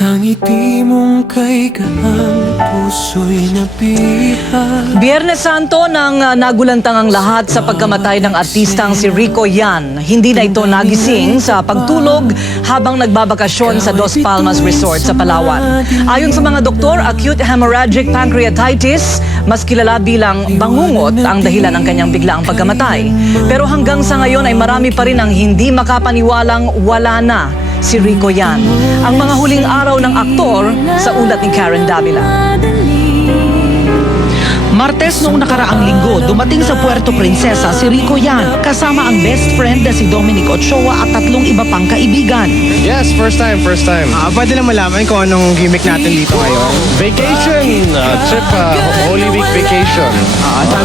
Sa ngiti mong kay gaang puso'y nabihan. Biyernes Santo nang nagulantang ang lahat sa pagkamatay ng artistang si Rico Yan. Hindi na ito nagising sa pagtulog habang nagbabakasyon sa Dos Palmas Resort sa Palawan. Ayon sa mga doktor, acute hemorrhagic pancreatitis, mas kilala bilang bangungot ang dahilan ng kanyang biglaang pagkamatay. Pero hanggang sa ngayon ay marami pa rin ang hindi makapaniwalang wala na si Rico Yan. Ang mga huling araw ng aktor sa ulat ni Karen Davila. Martes noong nakaraang linggo, dumating sa Puerto Princesa si Rico Yan kasama ang best friend na si Dominic Ochoa at 3 iba pang kaibigan. Yes, first time. Pwede na malaman kung anong gimmick natin dito ngayon. Vacation, trip, Holy Week vacation.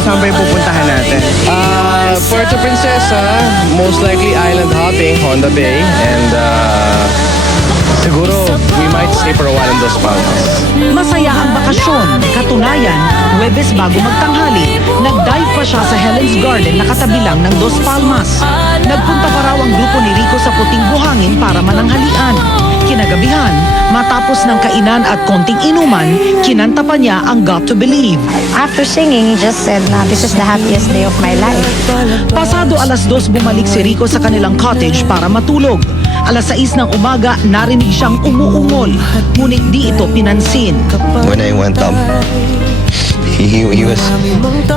Saan ba yung pupuntahan natin? Puerto Princesa, most likely island hopping, Honda Bay, and siguro we might stay for a while in Dos Palmas. Masaya ang bakasyon. Katunayan, Huwebes bago magtanghali, nag-dive pa siya sa Helen's Garden na katabi lang ng Dos Palmas. Nagpunta pa raw ang grupo ni Rico sa Puting Buhangin para mananghalian. Kinagabihan, matapos ng kainan at konting inuman, kinanta pa niya ang Got to Believe. After singing, he just said, "This is the happiest day of my life." Pasado 2:00 bumalik si Rico sa kanilang cottage para matulog. 6:00 ng umaga, narinig siyang umuungol, ngunit di ito pinansin. When I went up, he was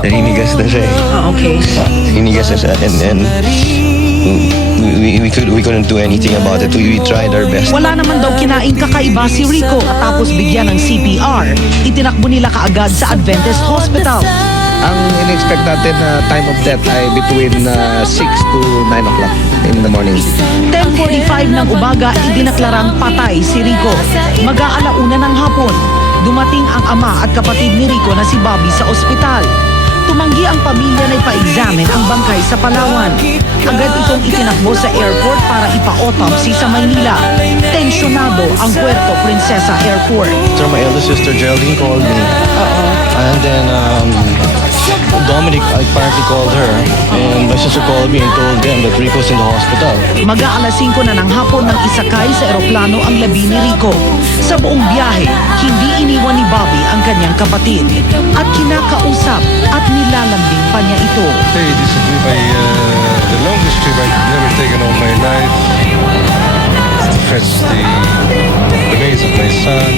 naninigas na siya eh. Okay. Naninigas na siya and we couldn't do anything about it. We tried our best. Wala naman daw kinain kakaiba si Rico. Tapos bigyan ng CPR, itinakbo nila kaagad sa Adventist Hospital. Ang in-expect natin na time of death ay between 6 to 9 o'clock in the morning. 10:45 ng umaga, idinaklarang patay si Rico. Mag-aalauna ng hapon, dumating ang ama at kapatid ni Rico na si Bobby sa ospital. Tumanggi ang pamilya na ipa-examine ang bangkay sa Palawan. Agad itong itinakbo sa airport para ipa-autopsy sa Maynila. Tensyonado ang Puerto Princesa Airport. So my elder sister Geraldine called me. And then Dominic apparently called her. And my sister called me and told them that Rico's in the hospital. Mag-aalas 5 na ng hapon nang isakay sa eroplano ang labi ni Rico. Sa buong biyahe, hindi iniwan ni Bobby ang kanyang kapatid. At kinakausap at nilalambing pa niya ito. Hey, this is the longest trip I've never taken all my life. To fetch the remains of my son.